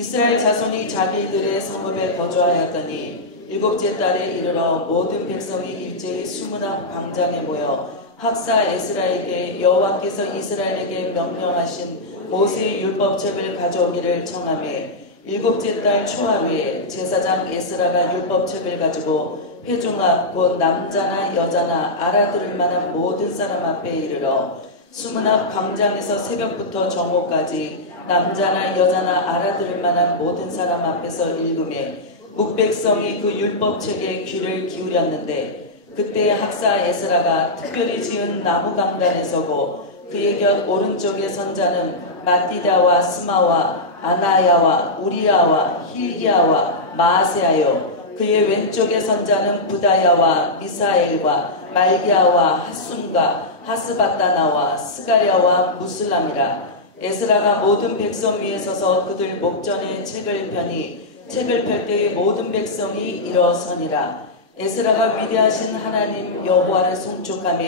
이스라엘 자손이 자기들의 성읍에 거주하였더니 일곱째 달에 이르러 모든 백성이 일제히 수문앞 광장에 모여 학사 에스라에게 여호와께서 이스라엘에게 명령하신 모세의 율법책을 가져오기를 청하매 일곱째 달 초하루에 제사장 에스라가 율법책을 가지고 회중 앞 곧 남자나 여자나 알아들을 만한 모든 사람 앞에 이르러 수문 앞 광장에서 새벽부터 정오까지 남자나 여자나 알아들을 만한 모든 사람 앞에서 읽음에 묵백성이 그 율법책에 귀를 기울였는데 그때 학사 에스라가 특별히 지은 나무 강단에 서고 그의 곁 오른쪽에 선 자는 마띠다와 스마와 아나야와 우리야와 힐기야와 마아세아요 그의 왼쪽에 선 자는 부다야와 미사엘과 말기야와 하순과 하스바다나와 스가랴와 무슬람이라. 에스라가 모든 백성 위에 서서 그들 목전에 책을 펴니 책을 펼 때에 모든 백성이 일어서니라. 에스라가 위대하신 하나님 여호와를 송축하며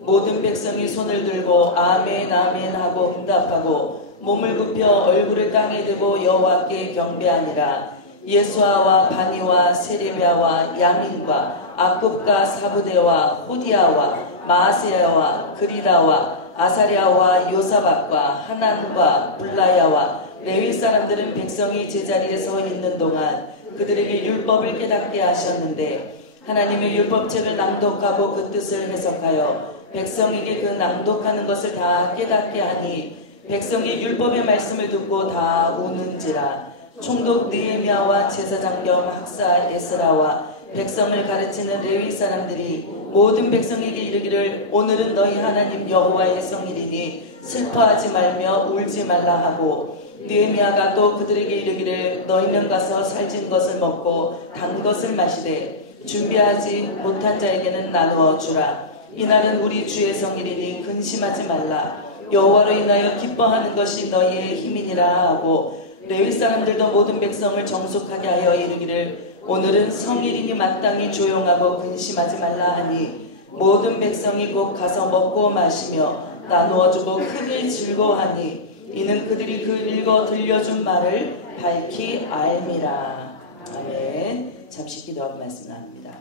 모든 백성이 손을 들고 아멘 아멘 하고 응답하고 몸을 굽혀 얼굴을 땅에 대고 여호와께 경배하니라. 예수아와 바니와 세레비아와 야민과 아굽과 사부대와 호디아와 마아세야와 그리다와 아사랴와 요사박과 하난과 블라야와 레위 사람들은 백성이 제자리에 서 있는 동안 그들에게 율법을 깨닫게 하셨는데 하나님의 율법책을 낭독하고 그 뜻을 해석하여 백성에게 그 낭독하는 것을 다 깨닫게 하니 백성이 율법의 말씀을 듣고 다 우는지라. 총독 느헤미야와 제사장 겸 학사 에스라와 백성을 가르치는 레위 사람들이 모든 백성에게 이르기를 오늘은 너희 하나님 여호와의 성일이니 슬퍼하지 말며 울지 말라 하고 느헤미야가 또 그들에게 이르기를 너희는 가서 살찐 것을 먹고 단 것을 마시되 준비하지 못한 자에게는 나누어 주라. 이날은 우리 주의 성일이니 근심하지 말라. 여호와로 인하여 기뻐하는 것이 너희의 힘이니라 하고 레위 사람들도 모든 백성을 정숙하게 하여 이르기를 오늘은 성일이니 마땅히 조용하고 근심하지 말라 하니 모든 백성이 곧 가서 먹고 마시며 나누어주고 크게 즐거워하니 이는 그들이 그 읽어 들려준 말을 밝히 알미라. 아멘. 잠시 기도하고 말씀 나눕니다.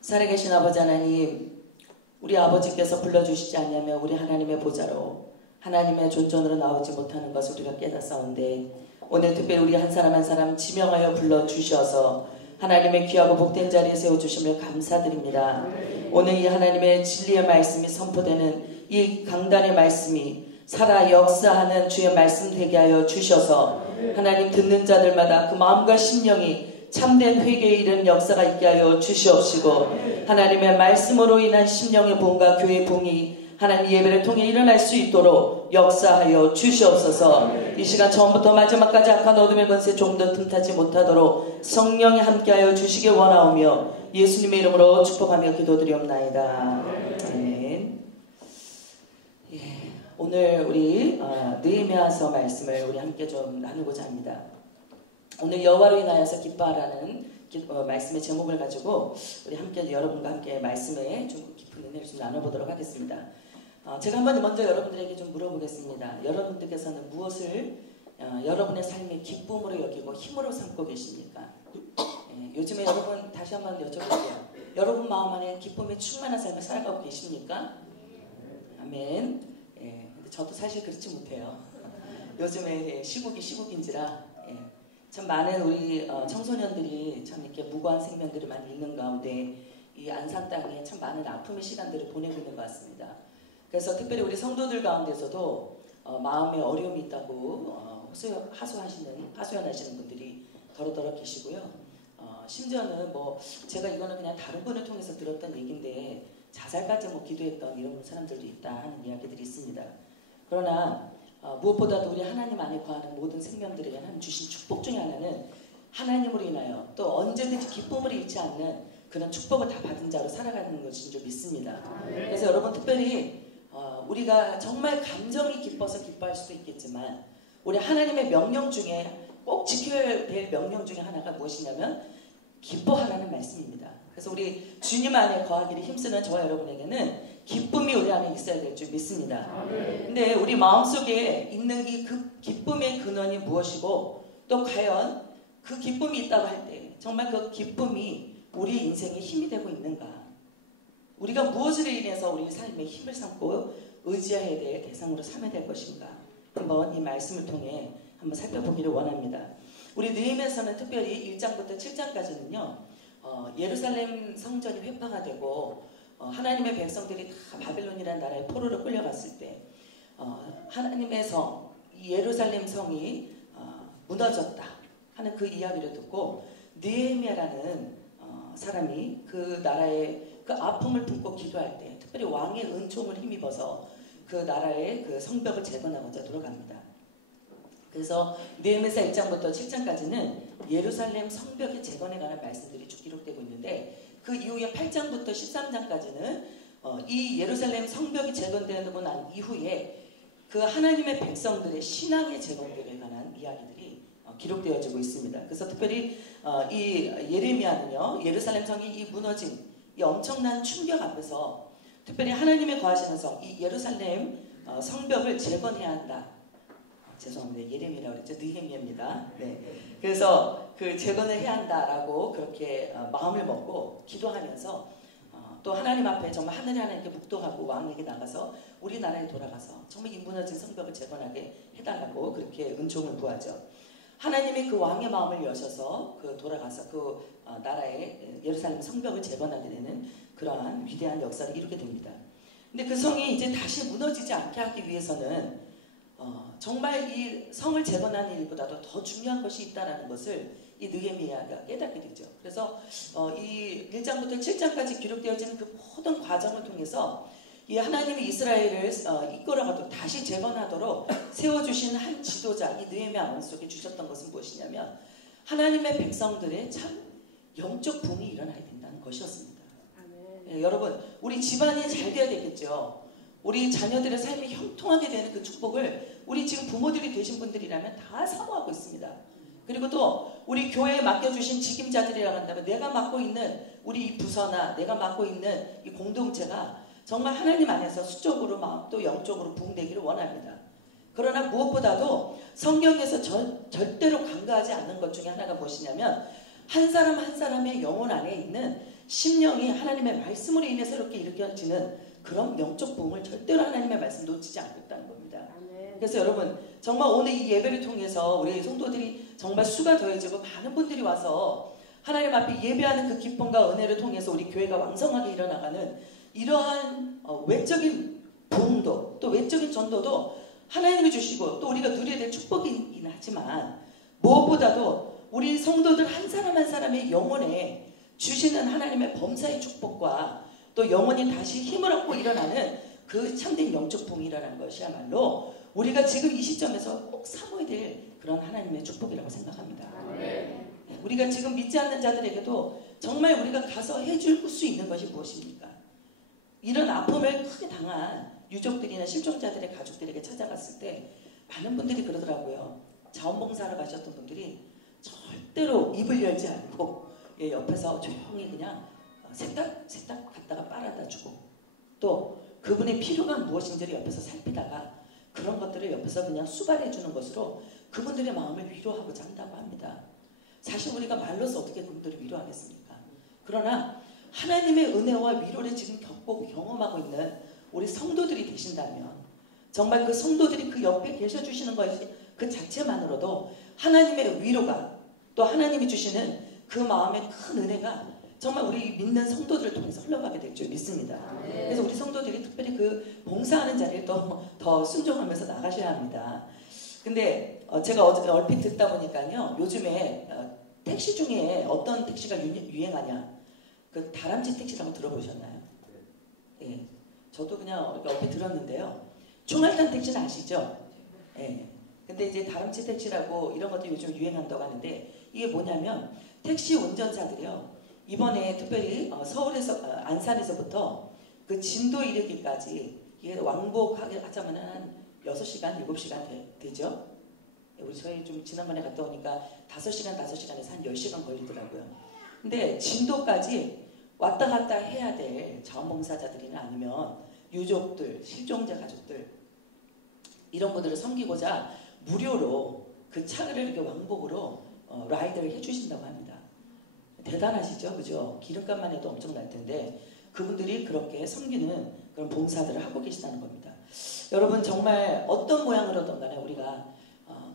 살아계신 아버지 하나님, 우리 아버지께서 불러주시지 않냐면 우리 하나님의 보좌로 하나님의 존전으로 나오지 못하는 것을 우리가 깨닫사온데 오늘 특별히 우리 한 사람 한 사람 지명하여 불러주셔서 하나님의 귀하고 복된 자리에 세워주심을 감사드립니다. 오늘 이 하나님의 진리의 말씀이 선포되는 이 강단의 말씀이 살아 역사하는 주의 말씀 되게 하여 주셔서 하나님 듣는 자들마다 그 마음과 심령이 참된 회개에 이르는 역사가 있게 하여 주시옵시고 하나님의 말씀으로 인한 심령의 봉과 교회의 봉이 하나님 예배를 통해 일어날 수 있도록 역사하여 주시옵소서. 이 시간 처음부터 마지막까지 악한 어둠의 권세 좀 더 틈타지 못하도록 성령이 함께하여 주시길 원하오며 예수님의 이름으로 축복하며 기도드리옵나이다. 아멘. 예, 오늘 우리 느헤미야서 말씀을 우리 함께 좀 나누고자 합니다. 오늘 여호와로 인하여서 기뻐하라는 말씀의 제목을 가지고 우리 함께 여러분과 함께 말씀에 좀 깊은 은혜를 좀 나눠보도록 하겠습니다. 제가 한번 먼저 여러분들에게 좀 물어보겠습니다. 여러분들께서는 무엇을 여러분의 삶의 기쁨으로 여기고 힘으로 삼고 계십니까? 요즘에 여러분 다시 한번 여쭤볼게요. 여러분 마음 안에 기쁨에 충만한 삶을 살아가고 계십니까? 아멘. 근데 저도 사실 그렇지 못해요. 요즘에 시국이 시국인지라 참 많은 우리 청소년들이 참 이렇게 무고한 생명들을 많이 잃는 가운데 이 안산 땅에 참 많은 아픔의 시간들을 보내고 있는 것 같습니다. 그래서 특별히 우리 성도들 가운데서도 마음에 어려움이 있다고 하소연하시는 분들이 더러더러 계시고요. 심지어는 뭐 제가 이거는 그냥 다른 분을 통해서 들었던 얘기인데 자살까지 뭐 기도했던 이런 사람들도 있다 하는 이야기들이 있습니다. 그러나 무엇보다도 우리 하나님 안에 거하는 모든 생명들에게 하나님 주신 축복 중에 하나는 하나님으로 인하여 또 언제든지 기쁨을 잃지 않는 그런 축복을 다 받은 자로 살아가는 것인 줄 믿습니다. 그래서 여러분 특별히 우리가 정말 감정이 기뻐서 기뻐할 수도 있겠지만 우리 하나님의 명령 중에 꼭 지켜야 될 명령 중에 하나가 무엇이냐면 기뻐하라는 말씀입니다. 그래서 우리 주님 안에 거하기를 힘쓰는 저와 여러분에게는 기쁨이 우리 안에 있어야 될 줄 믿습니다. 근데 우리 마음속에 있는 이 그 기쁨의 근원이 무엇이고 또 과연 그 기쁨이 있다고 할 때 정말 그 기쁨이 우리 인생에 힘이 되고 있는가? 우리가 무엇을 인해서 우리 삶에 힘을 삼고 의지해야 될 대상으로 삼아야 될 것인가? 한번 이 말씀을 통해 한번 살펴보기를 원합니다. 우리 느헤미야서는 특별히 1장부터 7장까지는요. 예루살렘 성전이 회파가 되고 하나님의 백성들이 다 바벨론이라는 나라에 포로로 끌려갔을 때 하나님의 성, 이 예루살렘 성이 무너졌다 하는 그 이야기를 듣고 느헤미야라는 사람이 그 나라의 그 아픔을 품고 기도할 때 특별히 왕의 은총을 힘입어서 그 나라의 그 성벽을 재건하고자 돌아갑니다. 그래서 느헤미야서 1장부터 7장까지는 예루살렘 성벽의 재건에 관한 말씀들이 쭉 기록되고 있는데 그 이후에 8장부터 13장까지는 이 예루살렘 성벽이 재건되고 난 이후에 그 하나님의 백성들의 신앙의 재건들에 관한 이야기들이 기록되어지고 있습니다. 그래서 특별히 이 예레미야는요, 예루살렘 성이 이 무너진 이 엄청난 충격 앞에서 특별히 하나님의 거하시는 성, 이 예루살렘 성벽을 재건해야 한다. 죄송합니다. 예레미야라고 그랬죠. 느헤미야입니다. 네. 그래서 그 재건을 해야 한다라고 그렇게 마음을 먹고 기도하면서 또 하나님 앞에 정말 하늘의 하나님께 묵도하고 왕에게 나가서 우리나라에 돌아가서 정말 이 무너진 성벽을 재건하게 해달라고 그렇게 은총을 구하죠. 하나님이 그 왕의 마음을 여셔서 그 돌아가서 그 나라의 예루살렘 성벽을 재건하게 되는 그러한 위대한 역사를 이루게 됩니다. 근데 그 성이 이제 다시 무너지지 않게 하기 위해서는 정말 이 성을 재건하는 일보다도 더 중요한 것이 있다는 것을 이 느헤미야가 깨닫게 되죠. 그래서 이 1장부터 7장까지 기록되어지는 그 모든 과정을 통해서 이 하나님이 이스라엘을 이끌어가도록 다시 재건하도록 세워주신 한 지도자 이 느헤미야 마음속에 주셨던 것은 무엇이냐면 하나님의 백성들의 참 영적 부흥이 일어나야 된다는 것이었습니다. 네, 여러분 우리 집안이 잘 돼야 되겠죠. 우리 자녀들의 삶이 형통하게 되는 그 축복을 우리 지금 부모들이 되신 분들이라면 다 사모하고 있습니다. 그리고 또 우리 교회에 맡겨주신 직임자들이라고 한다면 내가 맡고 있는 우리 부서나 내가 맡고 있는 이 공동체가 정말 하나님 안에서 수적으로 또 영적으로 부흥되기를 원합니다. 그러나 무엇보다도 성경에서 절대로 간과하지 않는 것 중에 하나가 무엇이냐면 한 사람 한 사람의 영혼 안에 있는 심령이 하나님의 말씀으로 인해서 이렇게 일으켜지는 그런 영적 부흥을 절대로 하나님의 말씀 놓치지 않고 있다는 겁니다. 그래서 여러분 정말 오늘 이 예배를 통해서 우리 성도들이 정말 수가 더해지고 많은 분들이 와서 하나님 앞에 예배하는 그 기쁨과 은혜를 통해서 우리 교회가 왕성하게 일어나가는 이러한 외적인 부흥도 또 외적인 전도도 하나님이 주시고 또 우리가 누려야 될 축복이긴 하지만 무엇보다도 우리 성도들 한 사람 한 사람의 영혼에 주시는 하나님의 범사의 축복과 또 영혼이 다시 힘을 얻고 일어나는 그 참된 영적 부흥이라는 것이야말로 우리가 지금 이 시점에서 꼭 사모해야 될 그런 하나님의 축복이라고 생각합니다. 네. 우리가 지금 믿지 않는 자들에게도 정말 우리가 가서 해줄 수 있는 것이 무엇입니까? 이런 아픔을 크게 당한 유족들이나 실종자들의 가족들에게 찾아갔을 때 많은 분들이 그러더라고요. 자원봉사하러 가셨던 분들이 절대로 입을 열지 않고 옆에서 조용히 그냥 세탁 갖다가 빨아다 주고 또 그분의 필요가 무엇인지를 옆에서 살피다가 그런 것들을 옆에서 그냥 수발해 주는 것으로 그분들의 마음을 위로하고자 한다고 합니다. 사실 우리가 말로서 어떻게 그분들을 위로하겠습니까? 그러나 하나님의 은혜와 위로를 지금 겪고 경험하고 있는 우리 성도들이 계신다면 정말 그 성도들이 그 옆에 계셔주시는 것이 그 자체만으로도 하나님의 위로가 또 하나님이 주시는 그 마음의 큰 은혜가 정말 우리 믿는 성도들을 통해서 흘러가게 될 줄 믿습니다. 그래서 우리 성도들이 특별히 그 봉사하는 자리를 더 순종하면서 나가셔야 합니다. 근데 제가 어제 얼핏 듣다 보니까요. 요즘에 택시 중에 어떤 택시가 유행하냐. 그 다람쥐 택시라고 들어보셨나요? 예. 저도 그냥 얼핏 들었는데요. 총알탄 택시는 아시죠? 예. 근데 이제 다람쥐 택시라고 이런 것도 요즘 유행한다고 하는데 이게 뭐냐면 택시 운전사들이요. 이번에 특별히 서울에서 안산에서부터 그 진도 이르기까지 이게 왕복하게 하자면 한 6시간, 7시간 되죠? 우리 저희 좀 지난번에 갔다 오니까 5시간에서 한 10시간 걸리더라고요. 근데 진도까지 왔다 갔다 해야 될 자원봉사자들이나 아니면 유족들, 실종자 가족들 이런 분들을 섬기고자 무료로 그 차를 이렇게 왕복으로 라이드를 해주신다고 합니다. 대단하시죠, 그죠? 기름값만 해도 엄청날 텐데 그분들이 그렇게 섬기는 그런 봉사들을 하고 계시다는 겁니다. 여러분 정말 어떤 모양으로든 간에 우리가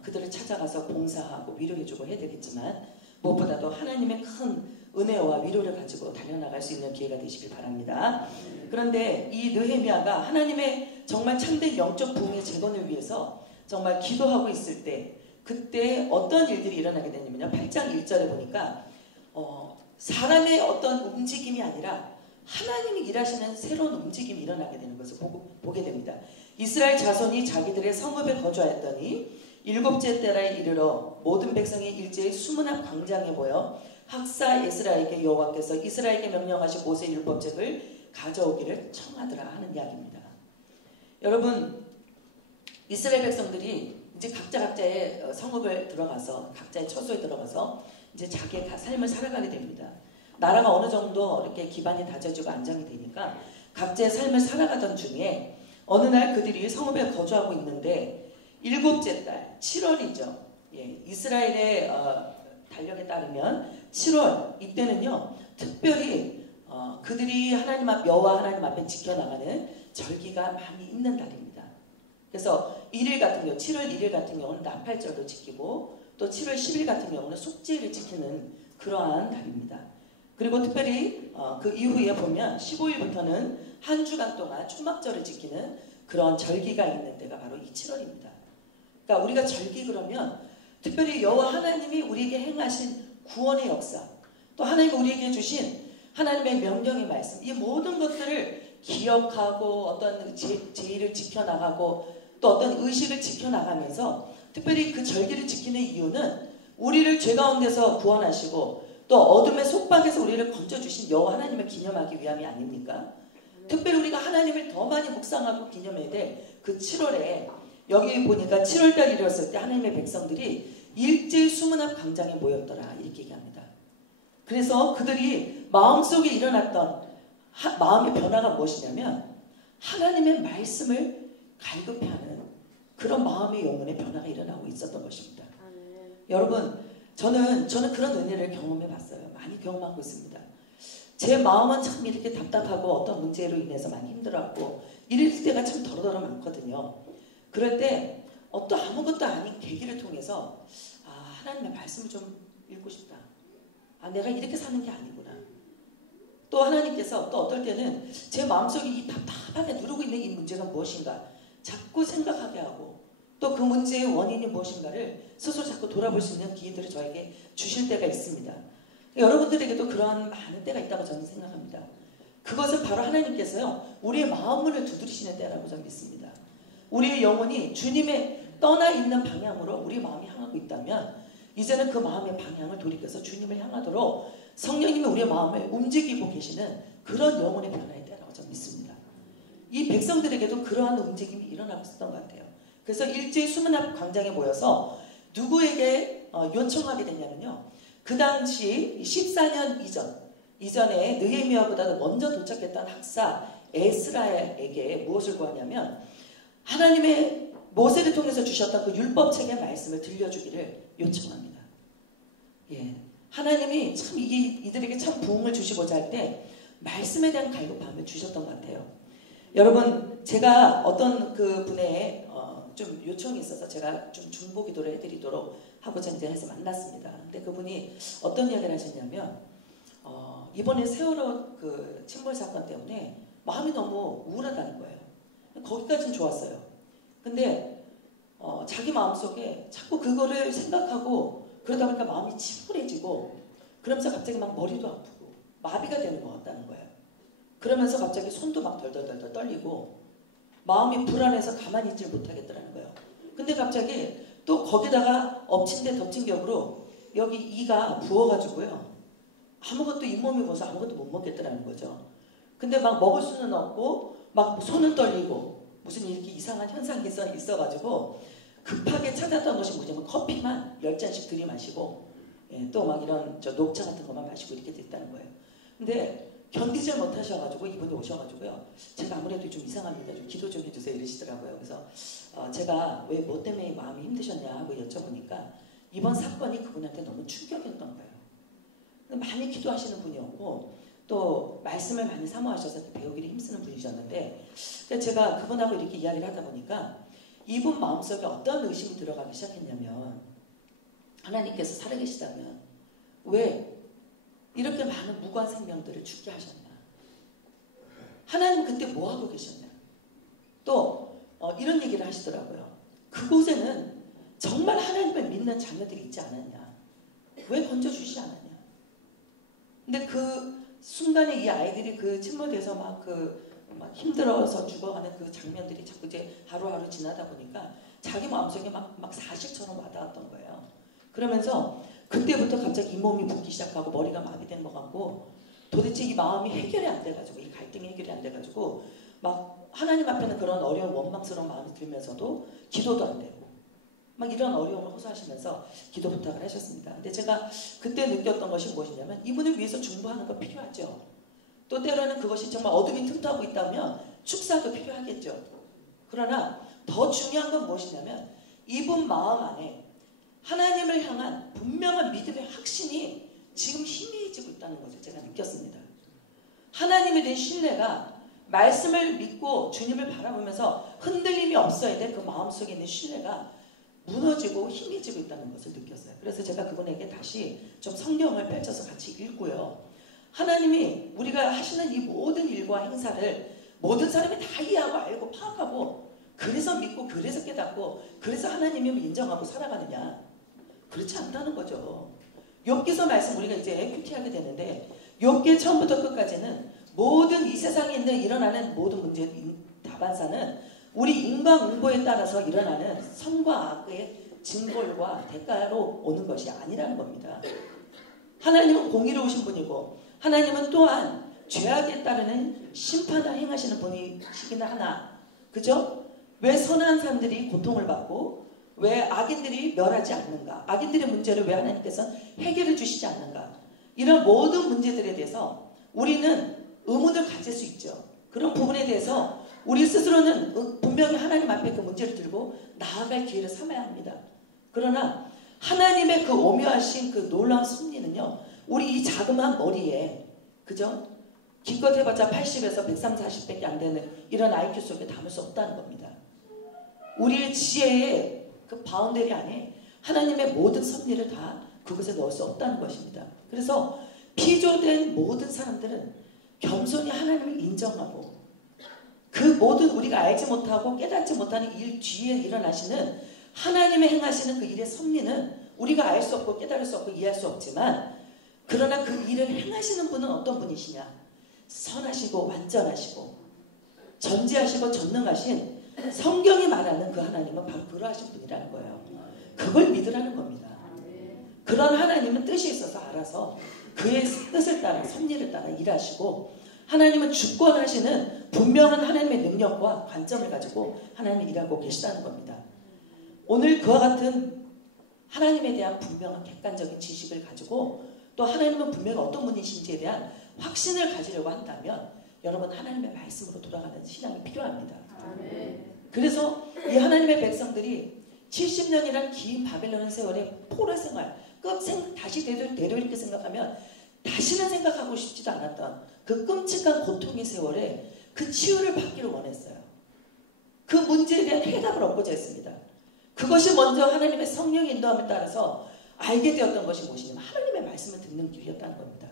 그들을 찾아가서 봉사하고 위로해주고 해야 되겠지만 무엇보다도 하나님의 큰 은혜와 위로를 가지고 달려나갈 수 있는 기회가 되시길 바랍니다. 그런데 이 느헤미야가 하나님의 정말 참된 영적 부흥의 재건을 위해서 정말 기도하고 있을 때 그때 어떤 일들이 일어나게 되냐면요. 8장 1절에 보니까 사람의 어떤 움직임이 아니라 하나님이 일하시는 새로운 움직임이 일어나게 되는 것을 보게 됩니다. 이스라엘 자손이 자기들의 성읍에 거주하였더니 일곱째 달에 이르러 모든 백성이 일제히 수문 앞 광장에 모여 학사 에스라에게 여호와께서 이스라엘에게 명령하신 모세 율법책을 가져오기를 청하더라 하는 이야기입니다. 여러분 이스라엘 백성들이 이제 각자의 성읍을 들어가서 각자의 처소에 들어가서 이제 자기의 삶을 살아가게 됩니다. 나라가 어느 정도 이렇게 기반이 다져지고 안정이 되니까 각자의 삶을 살아가던 중에 어느 날 그들이 성읍에 거주하고 있는데 일곱째 달 7월이죠. 예, 이스라엘의 달력에 따르면 7월 이때는요 특별히 그들이 하나님 앞 여호와 하나님 앞에 지켜나가는 절기가 많이 있는 달입니다. 그래서 1일 같은 경우 7월 1일 같은 경우는 나팔절도 지키고 또 7월 10일 같은 경우는 속죄를 지키는 그러한 달입니다. 그리고 특별히 그 이후에 보면 15일부터는 한 주간 동안 초막절을 지키는 그런 절기가 있는 때가 바로 이 7월입니다. 그러니까 우리가 절기 그러면 특별히 여호와 하나님이 우리에게 행하신 구원의 역사 또 하나님이 우리에게 주신 하나님의 명령의 말씀 이 모든 것들을 기억하고 어떤 제의를 지켜나가고 또 어떤 의식을 지켜나가면서 특별히 그 절기를 지키는 이유는 우리를 죄 가운데서 구원하시고 또 어둠의 속박에서 우리를 건져주신 여호와 하나님을 기념하기 위함이 아닙니까? 특별히 우리가 하나님을 더 많이 묵상하고 기념해야 될 그 7월에 여기 보니까 7월달 이르렀을 때 하나님의 백성들이 일제히 수문 앞 광장에 모였더라 이렇게 얘기합니다. 그래서 그들이 마음속에 일어났던 마음의 변화가 무엇이냐면 하나님의 말씀을 갈급해하는 그런 마음의 영혼의 변화가 일어나고 있었던 것입니다. 여러분 저는 그런 은혜를 경험해 봤어요. 많이 경험하고 있습니다. 제 마음은 참 이렇게 답답하고 어떤 문제로 인해서 많이 힘들었고 이럴 때가 참 더러더러 많거든요. 그럴 때 또 아무것도 아닌 계기를 통해서 하나님의 말씀을 좀 읽고 싶다. 내가 이렇게 사는 게 아니구나. 또 하나님께서 또 어떨 때는 제 마음속에 이 답답하게 누르고 있는 이 문제가 무엇인가 자꾸 생각하게 하고 또 그 문제의 원인이 무엇인가를 스스로 자꾸 돌아볼 수 있는 기회들을 저에게 주실 때가 있습니다. 여러분들에게도 그러한 많은 때가 있다고 저는 생각합니다. 그것은 바로 하나님께서요 우리의 마음문을 두드리시는 때라고 저는 믿습니다. 우리의 영혼이 주님의 떠나 있는 방향으로 우리 마음이 향하고 있다면 이제는 그 마음의 방향을 돌이켜서 주님을 향하도록 성령님이 우리의 마음을 움직이고 계시는 그런 영혼의 변화의 때라고 저는 믿습니다. 이 백성들에게도 그러한 움직임이 일어나고 있었던 것 같아요. 그래서 일제히 수문 앞 광장에 모여서 누구에게 요청하게 됐냐면요. 그 당시 14년 이전에 느헤미야보다도 먼저 도착했던 학사 에스라에게 무엇을 구하냐면 하나님의 모세를 통해서 주셨던 그 율법책의 말씀을 들려주기를 요청합니다. 예, 하나님이 참 이들에게 참 부흥을 주시고자 할 때 말씀에 대한 갈급함을 주셨던 것 같아요. 여러분 제가 어떤 그 분의 좀 요청이 있어서 제가 좀 중보 기도를 해드리도록 하고자 이제 해서 만났습니다. 근데 그분이 어떤 이야기를 하셨냐면 이번에 세월호 그 침몰 사건 때문에 마음이 너무 우울하다는 거예요. 거기까지는 좋았어요. 근데 자기 마음속에 자꾸 그거를 생각하고 그러다 보니까 마음이 침울해지고 그러면서 갑자기 막 머리도 아프고 마비가 되는 것 같다는 거예요. 그러면서 갑자기 손도 막 덜덜덜 떨리고 마음이 불안해서 가만히 있질 못하겠더라는 거예요. 근데 갑자기 또 거기다가 엎친 데 덮친 격으로 여기 이가 부어가지고요. 아무것도 잇몸이 부어서 아무것도 못 먹겠더라는 거죠. 근데 막 먹을 수는 없고 막 손은 떨리고 무슨 이렇게 이상한 현상이 있어가지고 급하게 찾았던 것이 뭐냐면 커피만 10잔씩 들이마시고 또 막 이런 녹차 같은 것만 마시고 이렇게 됐다는 거예요. 근데 견디질 못하셔가지고 이분이 오셔가지고요. 제가 아무래도 좀 이상합니다. 좀 기도 좀 해주세요 이러시더라고요. 그래서 제가 왜 뭐 때문에 마음이 힘드셨냐 하고 여쭤보니까 이번 사건이 그분한테 너무 충격이었던 거예요. 많이 기도하시는 분이었고 또 말씀을 많이 사모하셔서 배우기를 힘쓰는 분이셨는데 제가 그분하고 이렇게 이야기를 하다 보니까 이분 마음속에 어떤 의심이 들어가기 시작했냐면 하나님께서 살아계시다면 왜 이렇게 많은 무고한 생명들을 죽게 하셨나? 하나님 그때 뭐하고 계셨냐? 또 이런 얘기를 하시더라고요. 그곳에는 정말 하나님을 믿는 자녀들이 있지 않았냐? 왜 건져주시지 않았냐? 근데 그 순간에 이 아이들이 그 침몰돼서 막 힘들어서 죽어가는 그 장면들이 자꾸 이제 하루하루 지나다 보니까 자기 마음속에 막 사실처럼 와닿았던 거예요. 그러면서 그때부터 갑자기 이 몸이 붓기 시작하고 머리가 마비된 것 같고 도대체 이 마음이 해결이 안 돼가지고 이 갈등이 해결이 안 돼가지고 막 하나님 앞에는 그런 어려운 원망스러운 마음이 들면서도 기도도 안 되고 막 이런 어려움을 호소하시면서 기도 부탁을 하셨습니다. 근데 제가 그때 느꼈던 것이 무엇이냐면 이분을 위해서 중보하는 거 필요하죠. 또 때로는 그것이 정말 어둠이 틈타고 있다면 축사도 필요하겠죠. 그러나 더 중요한 건 무엇이냐면 이분 마음 안에 하나님을 향한 분명한 믿음의 확신이 지금 희미해지고 있다는 것을 제가 느꼈습니다. 하나님에 대한 신뢰가 말씀을 믿고 주님을 바라보면서 흔들림이 없어야 될 그 마음속에 있는 신뢰가 무너지고 희미해지고 있다는 것을 느꼈어요. 그래서 제가 그분에게 다시 좀 성경을 펼쳐서 같이 읽고요. 하나님이 우리가 하시는 이 모든 일과 행사를 모든 사람이 다 이해하고 알고 파악하고 그래서 믿고 그래서 깨닫고 그래서 하나님임을 인정하고 살아가느냐? 그렇지 않다는 거죠. 욥기서 말씀 우리가 이제 큐티하게 되는데 욥기 처음부터 끝까지는 모든 이 세상에 있는 일어나는 모든 문제의 다반사는 우리 인과응보에 따라서 일어나는 선과 악의 징벌과 대가로 오는 것이 아니라는 겁니다. 하나님은 공의로우신 분이고 하나님은 또한 죄악에 따르는 심판을 행하시는 분이시기는 하나 그죠? 왜 선한 사람들이 고통을 받고 왜 악인들이 멸하지 않는가? 악인들의 문제를 왜 하나님께서 해결해 주시지 않는가? 이런 모든 문제들에 대해서 우리는 의문을 가질 수 있죠. 그런 부분에 대해서 우리 스스로는 분명히 하나님 앞에 그 문제를 들고 나아갈 기회를 삼아야 합니다. 그러나 하나님의 그 오묘하신 그 놀라운 섭리는요. 우리 이 자그마한 머리에 그죠? 기껏 해봤자 80에서 130, 40밖에 안 되는 이런 IQ 속에 담을 수 없다는 겁니다. 우리의 지혜의 그 바운더리 안에 하나님의 모든 섭리를 다 그것에 넣을 수 없다는 것입니다. 그래서 피조된 모든 사람들은 겸손히 하나님을 인정하고 그 모든 우리가 알지 못하고 깨닫지 못하는 일 뒤에 일어나시는 하나님의 행하시는 그 일의 섭리는 우리가 알 수 없고 깨달을 수 없고 이해할 수 없지만 그러나 그 일을 행하시는 분은 어떤 분이시냐? 선하시고 완전하시고 전지하시고 전능하신 성경이 말하는 그 하나님은 바로 그러하신 분이라는 거예요. 그걸 믿으라는 겁니다. 그런 하나님은 뜻이 있어서 알아서 그의 뜻을 따라 섭리를 따라 일하시고 하나님은 주권하시는 분명한 하나님의 능력과 관점을 가지고 하나님이 일하고 계시다는 겁니다. 오늘 그와 같은 하나님에 대한 분명한 객관적인 지식을 가지고 또 하나님은 분명히 어떤 분이신지에 대한 확신을 가지려고 한다면 여러분 하나님의 말씀으로 돌아가는 신앙이 필요합니다. 그래서 이 하나님의 백성들이 70년이란 긴 바벨론 세월의 포로 생활 다시 되돌이켜 생각하면 다시는 생각하고 싶지도 않았던 그 끔찍한 고통의 세월에 그 치유를 받기를 원했어요. 그 문제에 대한 해답을 얻고자 했습니다. 그것이 먼저 하나님의 성령의 인도함에 따라서 알게 되었던 것이 무엇이냐면 하나님의 말씀을 듣는 길이었다는 겁니다.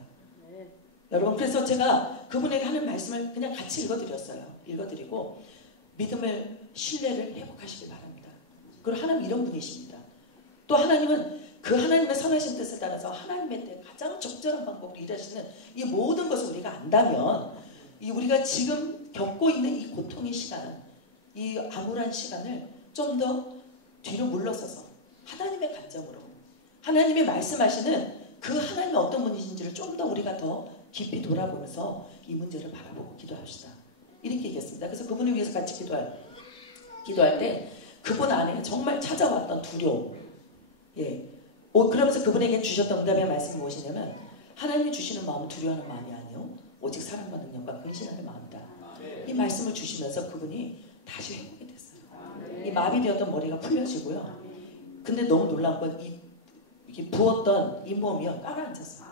여러분 그래서 제가 그분에게 하는 말씀을 그냥 같이 읽어드리고 믿음을 신뢰를 회복하시기 바랍니다. 그리고 하나님 이런 분이십니다. 또 하나님은 그 하나님의 선하신 뜻에 따라서 하나님의 때 가장 적절한 방법으로 일하시는 이 모든 것을 우리가 안다면 우리가 지금 겪고 있는 이 고통의 시간 이 암울한 시간을 좀 더 뒤로 물러서서 하나님의 관점으로 하나님이 말씀하시는 그 하나님이 어떤 분이신지를 좀 더 우리가 더 깊이 돌아보면서 이 문제를 바라보고 기도합시다. 이렇게 얘기했습니다. 그래서 그분을 위해서 같이 기도할 때 그분 안에 정말 찾아왔던 두려움 그러면서 그분에게 주셨던 응답의 말씀이 무엇이냐면 하나님이 주시는 마음은 두려워하는 마음이 아니요 오직 사랑과 능력과 근신하는 마음이다. 이 말씀을 주시면서 그분이 다시 회복이 됐어요. 이 마비되었던 머리가 풀려지고요. 근데 너무 놀라운 건 이게 부었던 이 몸이요 깔아앉았어요.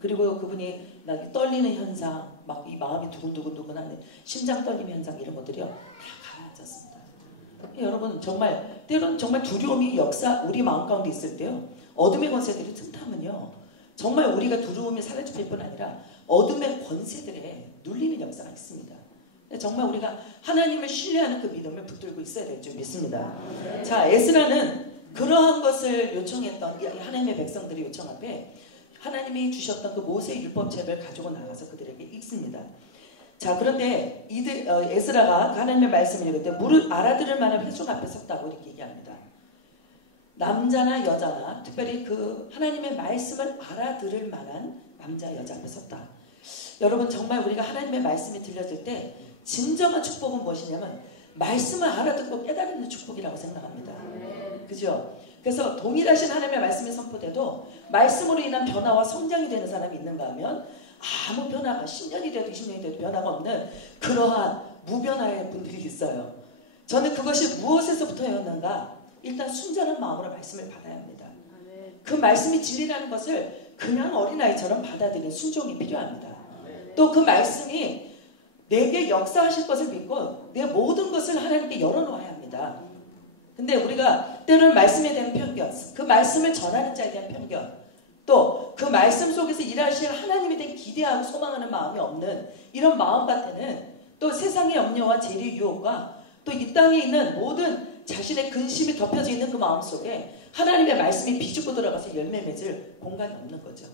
그리고 그분이 나 떨리는 현상, 막 이 마음이 두근두근두근하는 심장 떨림 현상 이런 것들이요 다 가라앉았습니다. 여러분 정말 때로는 정말 두려움이 우리 마음 가운데 있을 때요 어둠의 권세들이 틈타면요 정말 우리가 두려움이 사라질 뿐 아니라 어둠의 권세들에 눌리는 역사가 있습니다. 정말 우리가 하나님을 신뢰하는 그 믿음을 붙들고 있어야 될 줄 믿습니다. 자, 에스라는 그러한 것을 요청했던 이 하나님의 백성들의 요청 앞에 하나님이 주셨던 그 모세 율법책을 가지고 나가서 그들에게 읽습니다. 자, 그런데 에스라가 하나님의 말씀을 읽을 때 무릇 알아들을 만한 회중 앞에 섰다고 이렇게 얘기합니다. 남자나 여자나 특별히 그 하나님의 말씀을 알아들을 만한 남자 여자 앞에 섰다. 여러분 정말 우리가 하나님의 말씀이 들려질 때 진정한 축복은 무엇이냐면 말씀을 알아듣고 깨달는 축복이라고 생각합니다. 그죠? 그래서 동일하신 하나님의 말씀이 선포돼도 말씀으로 인한 변화와 성장이 되는 사람이 있는가 하면 아무 변화가 10년이 돼도 20년이 돼도 변화가 없는 그러한 무변화의 분들이 있어요. 저는 그것이 무엇에서부터였는가? 일단 순전한 마음으로 말씀을 받아야 합니다. 그 말씀이 진리라는 것을 그냥 어린아이처럼 받아들이는 순종이 필요합니다. 또 그 말씀이 내게 역사하실 것을 믿고 내 모든 것을 하나님께 열어놓아야 합니다. 근데 우리가 때로는 말씀에 대한 편견, 그 말씀을 전하는 자에 대한 편견, 또 그 말씀 속에서 일하실 하나님에 대한 기대하고 소망하는 마음이 없는 이런 마음 같은 또 세상의 염려와 재리 유혹과 또 이 땅에 있는 모든 자신의 근심이 덮여져 있는 그 마음 속에 하나님의 말씀이 비집고 들어가서 열매 맺을 공간이 없는 거죠.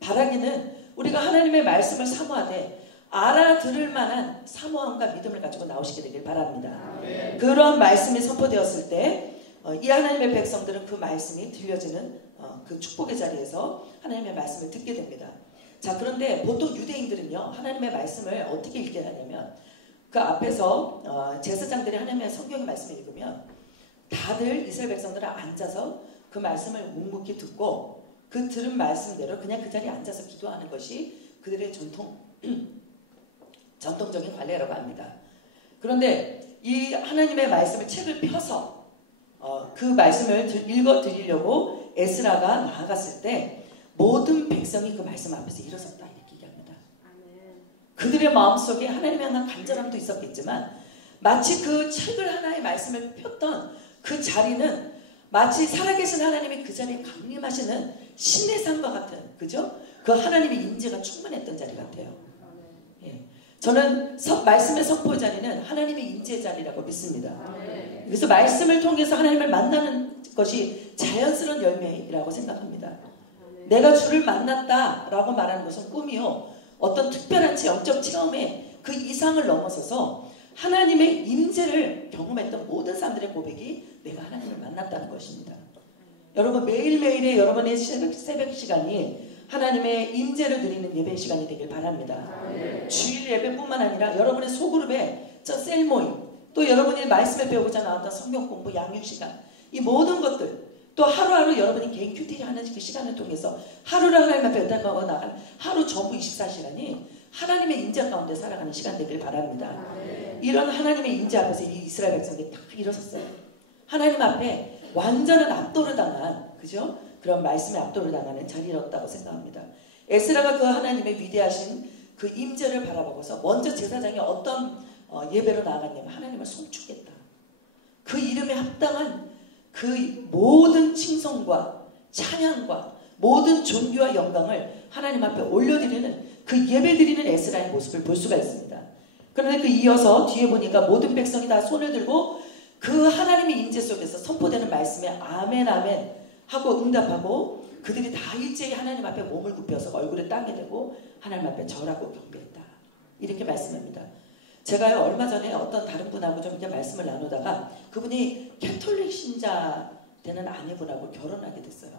바라기는 우리가 하나님의 말씀을 사모하되 알아들을 만한 사모함과 믿음을 가지고 나오시게 되길 바랍니다. 그런 말씀이 선포되었을 때 이 하나님의 백성들은 그 말씀이 들려지는 그 축복의 자리에서 하나님의 말씀을 듣게 됩니다. 자, 그런데 보통 유대인들은요 하나님의 말씀을 어떻게 읽게 하냐면 그 앞에서 제사장들이 하나님의 성경의 말씀을 읽으면 다들 이스라엘 백성들은 앉아서 그 말씀을 묵묵히 듣고 그 들은 말씀대로 그냥 그 자리에 앉아서 기도하는 것이 그들의 전통적인 관례라고 합니다. 그런데 이 하나님의 말씀을 책을 펴서 그 말씀을 읽어 드리려고 에스라가 나아갔을 때 모든 백성이 그 말씀 앞에서 일어섰다 이렇게 얘기합니다. 그들의 마음속에 하나님에 대한 간절함도 있었겠지만 마치 그 책을 하나의 말씀을 폈던 그 자리는 마치 살아계신 하나님이 그 자리에 강림하시는 신의 상과 같은 그죠? 그 하나님의 임재가 충만했던 자리 같아요. 예. 저는 말씀의 선포 자리는 하나님의 임재 자리라고 믿습니다. 그래서 말씀을 통해서 하나님을 만나는 것이 자연스러운 열매라고 생각합니다. 내가 주를 만났다라고 말하는 것은 꿈이요. 어떤 특별한 영적 체험의 그 이상을 넘어서서 하나님의 임재를 경험했던 모든 사람들의 고백이 내가 하나님을 만났다는 것입니다. 여러분 매일매일의 여러분의 새벽 시간이 하나님의 임재를 누리는 예배 시간이 되길 바랍니다. 주일 예배뿐만 아니라 여러분의 소그룹의 셀 모임, 또 여러분이 말씀에 배우고자 나왔던 성경 공부, 양육 시간, 이 모든 것들, 또 하루하루 여러분이 개인 큐티 하는 그 시간을 통해서 하루를 하나님 앞에 의탁하고 나간 하루 전부 24시간이 하나님의 임재 가운데 살아가는 시간 되길 바랍니다. 이런 하나님의 임재 앞에서 이 이스라엘 백성들이 다 일어섰어요. 하나님 앞에 완전한 압도를 당한, 그죠? 그런 말씀에 압도를 당하는 자리였다고 생각합니다. 에스라가 그 하나님의 위대하신 그 임재를 바라보고서 먼저 제사장이 어떤 예배로 나아갔냐면 하나님을 송축했다. 그 이름에 합당한 그 모든 칭송과 찬양과 모든 존귀와 영광을 하나님 앞에 올려드리는 그 예배드리는 에스라의 모습을 볼 수가 있습니다. 그런데 그 이어서 뒤에 보니까 모든 백성이 다 손을 들고 그 하나님의 임재 속에서 선포되는 말씀에 아멘 아멘 하고 응답하고 그들이 다 일제히 하나님 앞에 몸을 굽혀서 얼굴에 땅에 대고 하나님 앞에 절하고 경배했다. 이렇게 말씀합니다. 제가요 얼마 전에 어떤 다른 분하고 좀 이렇게 말씀을 나누다가 그분이 캐톨릭 신자 되는 아내분하고 결혼하게 됐어요.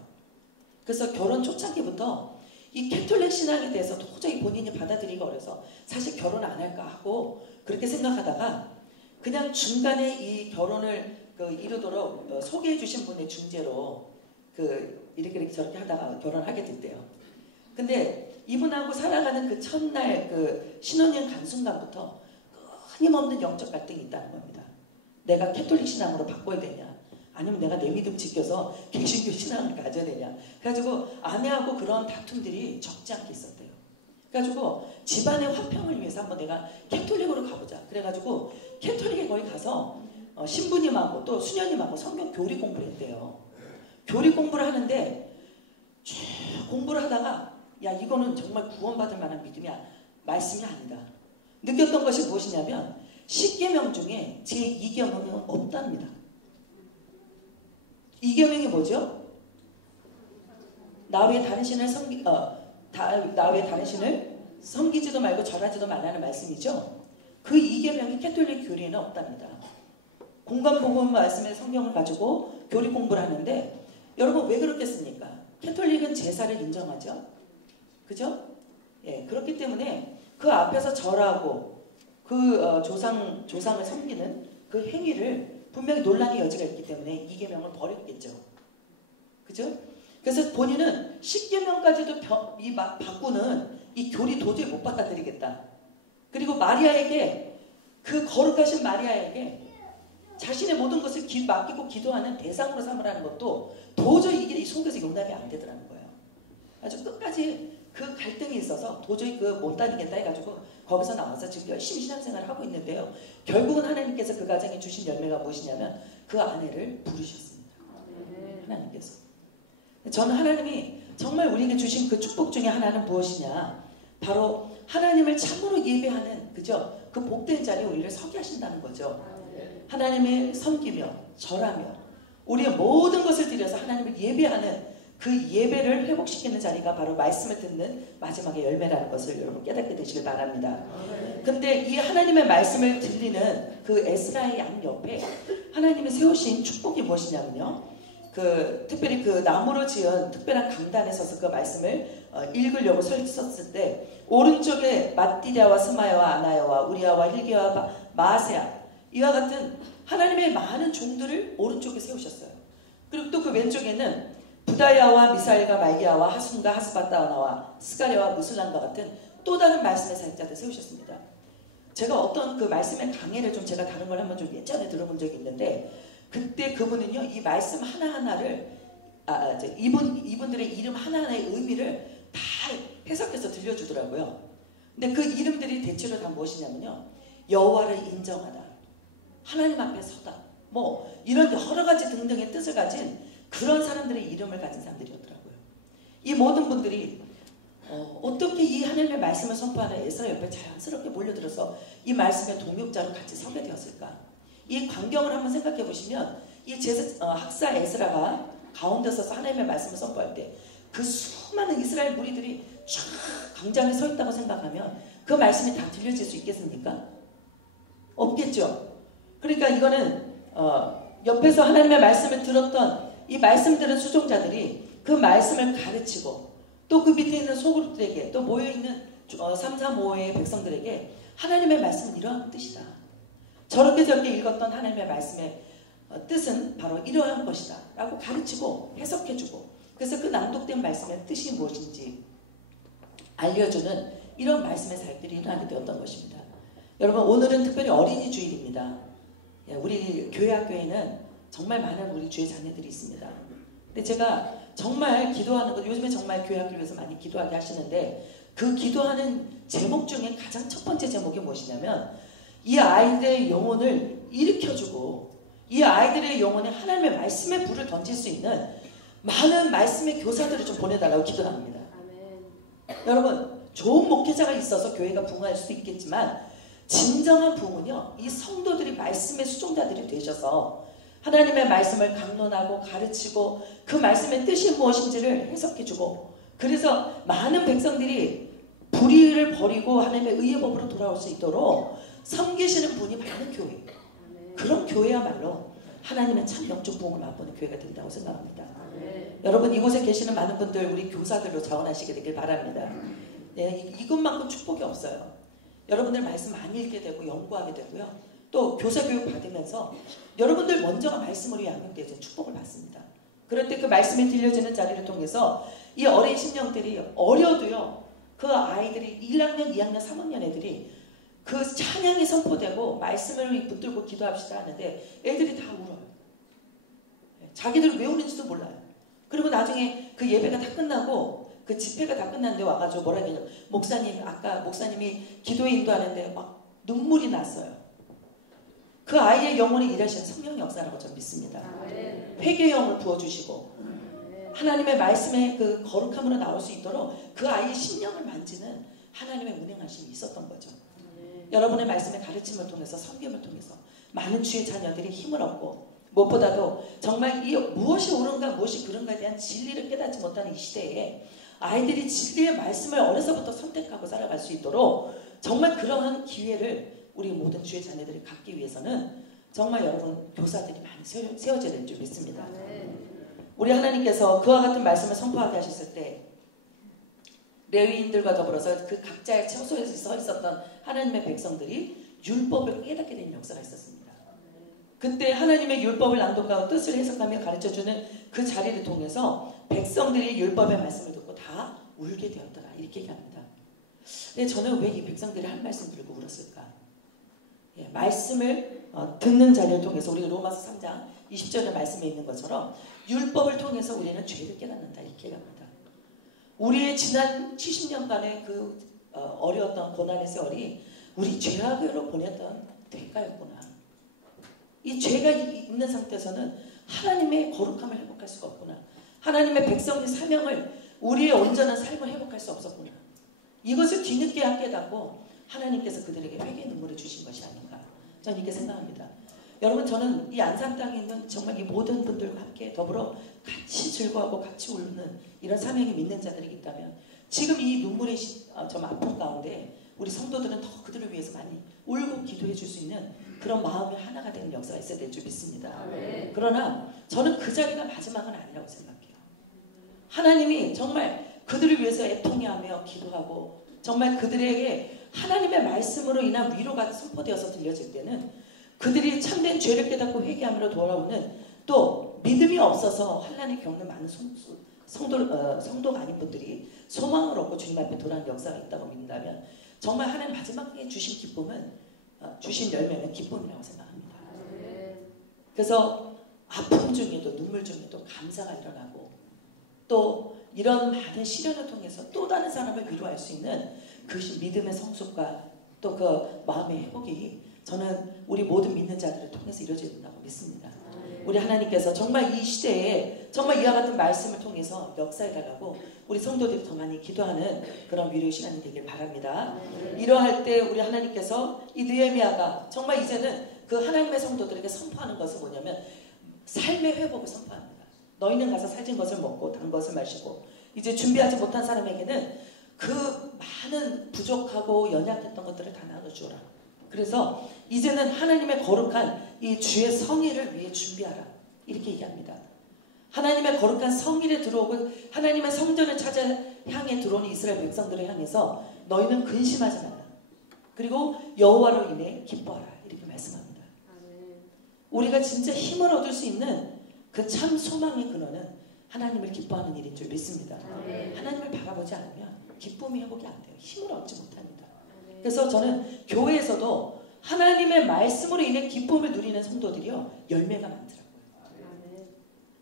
그래서 결혼 초창기부터 이 캐톨릭 신앙에 대해서 도저히 본인이 받아들이기가 어려서 사실 결혼 안 할까 하고 그렇게 생각하다가 그냥 중간에 이 결혼을 이루도록 소개해 주신 분의 중재로 이렇게 저렇게 하다가 결혼하게 됐대요. 근데 이분하고 살아가는 그 첫날 그 신혼여행 간 순간부터 끊임없는 영적 갈등이 있다는 겁니다. 내가 캐톨릭 신앙으로 바꿔야 되냐, 아니면 내가 내 믿음 지켜서 개신교 신앙을 가져야 되냐. 그래가지고 아내하고 그런 다툼들이 적지 않게 있었대요. 그래가지고 집안의 화평을 위해서 한번 내가 캐톨릭으로 가보자. 그래가지고 캐톨릭에 거기 가서 신부님하고 또 수녀님하고 성경 교리 공부를 했대요. 교리 공부를 하는데 쭉 공부를 하다가 야, 이거는 정말 구원받을 만한 말씀이 아니다. 느꼈던 것이 무엇이냐면 10계명 중에 제2계명은 없답니다. 2계명이 뭐죠? 나 외에 다른 신을 섬기지도 말고 절하지도 말라는 말씀이죠. 그 2계명이 캐톨릭 교리에는 없답니다. 공간복음 말씀의 성경을 가지고 교리 공부를 하는데 여러분 왜 그렇겠습니까? 캐톨릭은 제사를 인정하죠. 그죠? 예, 그렇기 때문에 그 앞에서 절하고 그 조상을 섬기는 그 행위를 분명히 논란의 여지가 있기 때문에 2계명을 버렸겠죠. 그죠? 그래서 본인은 10계명까지도 바꾸는 이 교리 도저히 못 받아들이겠다. 그리고 마리아에게, 그 거룩하신 마리아에게 자신의 모든 것을 맡기고 기도하는 대상으로 삼으라는 것도 도저히 이게 속에서 용납이 안 되더라는 거예요. 아주 끝까지 그 갈등이 있어서 도저히 못 다니겠다 해가지고 거기서 나와서 지금 열심히 신앙생활을 하고 있는데요. 결국은 하나님께서 그 가정에 주신 열매가 무엇이냐면 그 아내를 부르셨습니다. 하나님께서. 저는 하나님이 정말 우리에게 주신 그 축복 중에 하나는 무엇이냐, 바로 하나님을 참으로 예배하는, 그죠? 그 복된 자리에 우리를 서게 하신다는 거죠. 하나님을 섬기며 절하며 우리의 모든 것을 들여서 하나님을 예배하는 그 예배를 회복시키는 자리가 바로 말씀을 듣는 마지막의 열매라는 것을 여러분 깨닫게 되시길 바랍니다. 근데 이 하나님의 말씀을 들리는 그 에스라의 양 옆에 하나님이 세우신 축복이 무엇이냐면요, 특별히 그 나무로 지은 특별한 강단에 서서 그 말씀을 읽으려고 섰을 때 오른쪽에 mat디랴와 스마야와 아나야와 우리야와 hil기야와 마아세야, 이와 같은 하나님의 많은 종들을 오른쪽에 세우셨어요. 그리고 또 그 왼쪽에는 부다야와 미사엘과 말기야와 하순과 하스바다나와 스가랴와 무슬람과 같은 또 다른 말씀의 사역자들 세우셨습니다. 제가 어떤 그 말씀의 강해를 좀 제가 다른 걸 한번 좀 예전에 들어본 적이 있는데, 그때 그분은요 이 말씀 하나하나를 이분들의 이름 하나하나의 의미를 다 해석해서 들려주더라고요. 근데 그 이름들이 대체로 다 무엇이냐면요, 여호와를 인정하다, 하나님 앞에 서다, 뭐 이런 여러 가지 등등의 뜻을 가진 그런 사람들의 이름을 가진 사람들이었더라고요. 이 모든 분들이 어떻게 이 하나님의 말씀을 선포하는 에스라 옆에 자연스럽게 몰려들어서 이 말씀의 동역자로 같이 서게 되었을까? 이 광경을 한번 생각해 보시면 이 학사 에스라가 가운데 서서 하나님의 말씀을 선포할 때 그 수많은 이스라엘 무리들이 쫙 광장에 서 있다고 생각하면 그 말씀이 다 들려질 수 있겠습니까? 없겠죠. 그러니까 이거는 옆에서 하나님의 말씀을 들었던 이 말씀 들은 수종자들이 그 말씀을 가르치고 또 그 밑에 있는 소그룹들에게, 또 모여있는 335의 백성들에게 하나님의 말씀은 이러한 뜻이다, 저렇게 읽었던 하나님의 말씀의 뜻은 바로 이러한 것이다 라고 가르치고 해석해주고, 그래서 그 낭독된 말씀의 뜻이 무엇인지 알려주는 이런 말씀의 사역들이 일어나게 되었던 것입니다. 여러분, 오늘은 특별히 어린이 주일입니다. 우리 교회 학교에는 정말 많은 우리 주의 자녀들이 있습니다. 근데 제가 정말 기도하는 것, 요즘에 정말 교회 학교를 위해서 많이 기도하게 하시는데, 그 기도하는 제목 중에 가장 첫 번째 제목이 무엇이냐면, 이 아이들의 영혼을 일으켜주고 이 아이들의 영혼에 하나님의 말씀의 불을 던질 수 있는 많은 말씀의 교사들을 좀 보내달라고 기도합니다. 여러분, 좋은 목회자가 있어서 교회가 부흥할 수도 있겠지만 진정한 부흥은요, 이 성도들이 말씀의 수종자들이 되셔서 하나님의 말씀을 강론하고 가르치고 그 말씀의 뜻이 무엇인지를 해석해주고, 그래서 많은 백성들이 불의를 버리고 하나님의 의의 법으로 돌아올 수 있도록 섬기시는 분이 많은 교회, 그런 교회야말로 하나님의 참 영적 부흥을 맛보는 교회가 된다고 생각합니다. 여러분, 이곳에 계시는 많은 분들 우리 교사들로 자원하시게 되길 바랍니다. 이것만큼 축복이 없어요. 여러분들 말씀 많이 읽게 되고 연구하게 되고요, 또 교사 교육 받으면서 여러분들 먼저가 말씀으로 양육되어서 축복을 받습니다. 그럴 때 그 말씀이 들려지는 자리를 통해서 이 어린 심령들이 어려도요. 그 아이들이 1학년, 2학년, 3학년 애들이 그 찬양이 선포되고 말씀을 붙들고 기도합시다 하는데 애들이 다 울어요. 자기들 왜 우는지도 몰라요. 그리고 나중에 그 예배가 다 끝나고 그 집회가 다 끝났는데 와가지고 뭐라 그러냐면 목사님, 아까 목사님이 기도에 인도하는데 막 눈물이 났어요. 그 아이의 영혼이 일하시는 성령 역사라고 저는 믿습니다. 회개의 영을 부어주시고 하나님의 말씀의 그 거룩함으로 나올 수 있도록 그 아이의 심령을 만지는 하나님의 운행하심이 있었던 거죠. 여러분의 말씀의 가르침을 통해서 섬김을 통해서 많은 주의 자녀들이 힘을 얻고 무엇보다도 정말 이 무엇이 옳은가 무엇이 그른가에 대한 진리를 깨닫지 못하는 이 시대에 아이들이 진리의 말씀을 어려서부터 선택하고 살아갈 수 있도록 정말 그러한 기회를 우리 모든 주의 자녀들이 갖기 위해서는 정말 여러분 교사들이 많이 세워져야 될 줄 믿습니다. 우리 하나님께서 그와 같은 말씀을 선포하게 하셨을 때 레위인들과 더불어서 그 각자의 처소에 서 있었던 하나님의 백성들이 율법을 깨닫게 된 역사가 있었습니다. 그때 하나님의 율법을 낭독하고 뜻을 해석하며 가르쳐주는 그 자리를 통해서 백성들이 율법의 말씀을 듣고 다 울게 되었더라 이렇게 얘기합니다. 근데 저는 왜 이 백성들이 한 말씀 들고 울었을까? 말씀을 듣는 자리를 통해서 우리가 로마서 3장 20절의 말씀에 있는 것처럼 율법을 통해서 우리는 죄를 깨닫는다 이렇게 얘기합니다. 우리의 지난 70년간의 그 어려웠던 고난의 세월이 우리 죄악으로 보냈던 대가였구나. 이 죄가 있는 상태에서는 하나님의 거룩함을 회복할 수가 없구나. 하나님의 백성의 사명을 우리의 온전한 삶을 회복할 수 없었구나. 이것을 뒤늦게 깨닫고 하나님께서 그들에게 회개의 눈물을 주신 것이 아닌가. 저는 이렇게 생각합니다. 여러분 저는 이 안산 땅에 있는 정말 이 모든 분들과 함께 더불어 같이 즐거워하고 같이 울는 이런 사명이 믿는 자들이 있다면 지금 이 눈물의 좀 아픔 가운데 우리 성도들은 더 그들을 위해서 많이 울고 기도해 줄 수 있는 그런 마음이 하나가 되는 역사가 있어야 될 줄 믿습니다. 그러나 저는 그 자리가 마지막은 아니라고 생각해요. 하나님이 정말 그들을 위해서 애통해하며 기도하고 정말 그들에게 하나님의 말씀으로 인한 위로가 선포되어서 들려질 때는 그들이 참된 죄를 깨닫고 회개함으로 돌아오는 또 믿음이 없어서 환난을 겪는 많은 성도가 아닌 분들이 소망을 얻고 주님 앞에 돌아오는 역사가 있다고 믿는다면 정말 하나님 마지막에 주신 기쁨은 주신 열매는 기쁨이라고 생각합니다. 그래서 아픔 중에도 눈물 중에도 감사가 일어나고 또 이런 많은 시련을 통해서 또 다른 사람을 위로할 수 있는 그 믿음의 성숙과 또 그 마음의 회복이 저는 우리 모든 믿는 자들을 통해서 이루어져야 된다고 믿습니다. 우리 하나님께서 정말 이 시대에 정말 이와 같은 말씀을 통해서 역사해달라고 우리 성도들이 더 많이 기도하는 그런 위로의 시간이 되길 바랍니다. 이러할 때 우리 하나님께서 이 느헤미야가 정말 이제는 그 하나님의 성도들에게 선포하는 것은 뭐냐면 삶의 회복을 선포합니다. 너희는 가서 살찐 것을 먹고 단 것을 마시고 이제 준비하지 못한 사람에게는 그 많은 부족하고 연약했던 것들을 다 나눠주라. 그래서 이제는 하나님의 거룩한 이 주의 성의를 위해 준비하라. 이렇게 얘기합니다. 하나님의 거룩한 성의를 들어오고 하나님의 성전을 찾아 향해 들어오는 이스라엘 백성들을 향해서 너희는 근심하지 말라. 그리고 여호와로 인해 기뻐하라. 이렇게 말씀합니다. 우리가 진짜 힘을 얻을 수 있는 그 참 소망의 근원은 하나님을 기뻐하는 일인 줄 믿습니다. 하나님을 바라보지 않으면 기쁨이 회복이 안 돼요. 힘을 얻지 못합니다. 그래서 저는 교회에서도 하나님의 말씀으로 인해 기쁨을 누리는 성도들이요 열매가 많더라고요.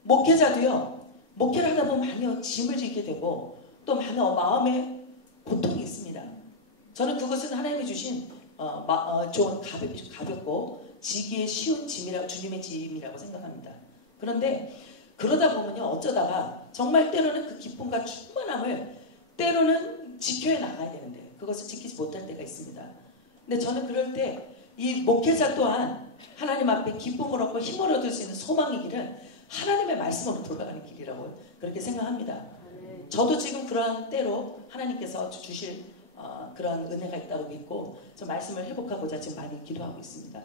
목회자도요 목회를 하다 보면 많이 짐을 지게 되고 또 많은 마음에 고통이 있습니다. 저는 그것은 하나님이 주신 좋은 가볍고 지기에 쉬운 짐이라고 주님의 짐이라고 생각합니다. 그런데 그러다 보면요 어쩌다가 정말 때로는 그 기쁨과 충만함을 때로는 지켜야 나가야 되는데 그것을 지키지 못할 때가 있습니다. 근데 저는 그럴 때 이 목회자 또한 하나님 앞에 기쁨을 얻고 힘을 얻을 수 있는 소망의 길은 하나님의 말씀으로 돌아가는 길이라고 그렇게 생각합니다. 저도 지금 그러한 때로 하나님께서 주실 그런 은혜가 있다고 믿고 저 말씀을 회복하고자 지금 많이 기도하고 있습니다.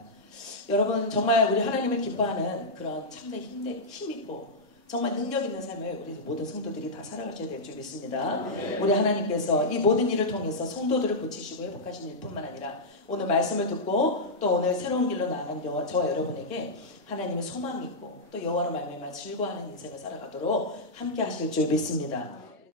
여러분 정말 우리 하나님을 기뻐하는 그런 참된 힘있고 정말 능력 있는 삶을 우리 모든 성도들이 다 살아가셔야 될 줄 믿습니다. 우리 하나님께서 이 모든 일을 통해서 성도들을 고치시고 회복하시는 일뿐만 아니라 오늘 말씀을 듣고 또 오늘 새로운 길로 나아간 저와 여러분에게 하나님의 소망이 있고 또 여호와로 말미암아 즐거워하는 인생을 살아가도록 함께 하실 줄 믿습니다.